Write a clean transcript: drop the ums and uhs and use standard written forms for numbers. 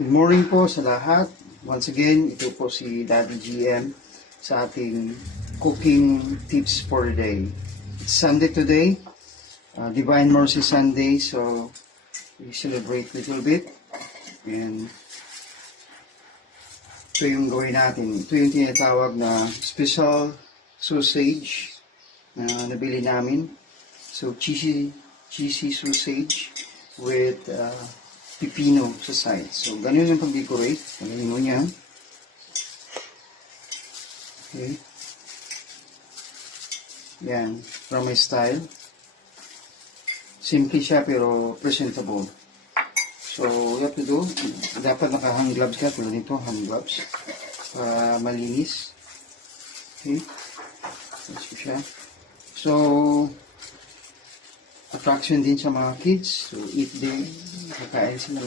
Good morning po sa lahat. Once again, ito po si Daddy GM sa ating cooking tips for the day. It's Sunday today, Divine Mercy Sunday, so we celebrate a little bit. And ito yung gawin natin. Ito yung tinatawag na special sausage na nabili namin. So cheesy sausage with pipino sa side. So, ganun yung pag-decorate. Ganun mo niya. Okay. Yan. From my style. Simple siya pero presentable. So, you have to do, dapat naka-hand gloves ka. Tulad nito, hand gloves. Para malinis. Okay. That's siya. So, attraction din sa mga kids. So, eat din. Kakain sila.